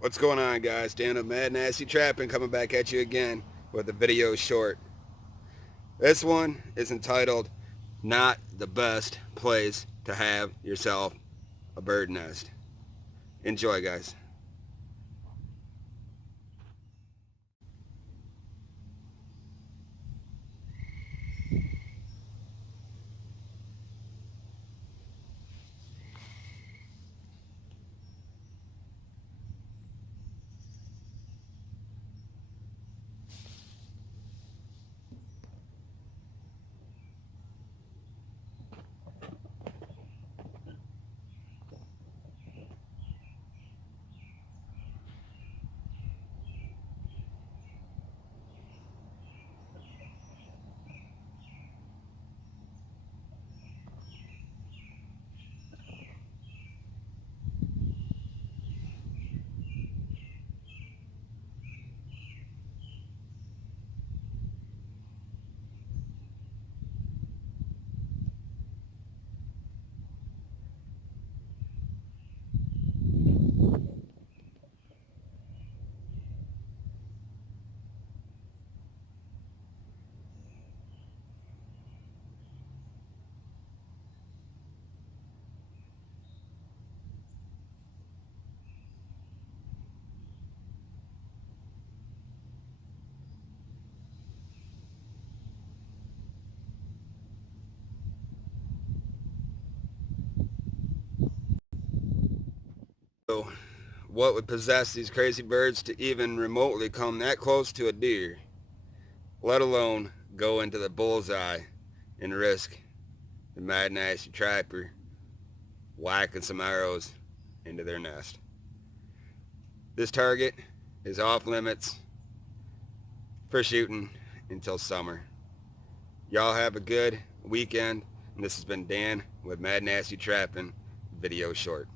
What's going on, guys? Dan of Mad Nasty Trapping coming back at you again with a video short. This one is entitled Not the Best Place to Have Yourself a Bird Nest. Enjoy, guys. So, what would possess these crazy birds to even remotely come that close to a deer, let alone go into the bullseye and risk the Mad Nasty Trapper whacking some arrows into their nest? This target is off limits for shooting until summer. Y'all have a good weekend, and this has been Dan with Mad Nasty Trapping, video short.